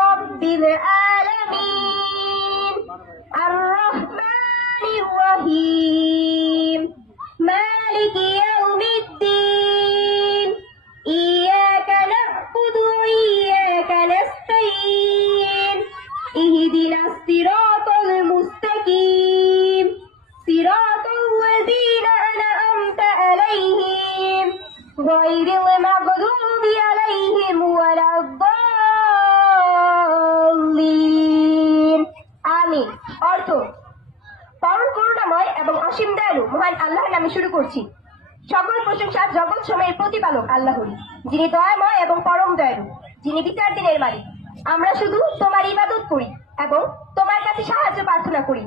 রাব্বিল আলামিন আর রহমানির রহিম মালিকি ইয়াউমিদ্দিন ইয়্যাকা না'বুদু ওয়া ইয়্যাকা নাস্তাঈন ইহদিনাস সিরাতাল মুস্তাকিম সিরাতাল লাযীনা আন'আমতা আলাইহিম গায়রিল মাগদুবি আলাইহিম ওয়ালাদ-দাল্লিন। আমিন। অর্থ: পরম করুণাময় এবং অসীম দয়ালু মহান আল্লাহর নামে শুরু করছি। সকল প্রশংসা জগৎ সময়ের প্রতিপালক আল্লাহরই, যিনি দয়াময় এবং পরম দয়ালু, যিনি বিচার দিনের মালিক। আমরা শুধু তোমার ইবাদত করি এবং তোমার কাছে সাহায্য প্রার্থনা করি।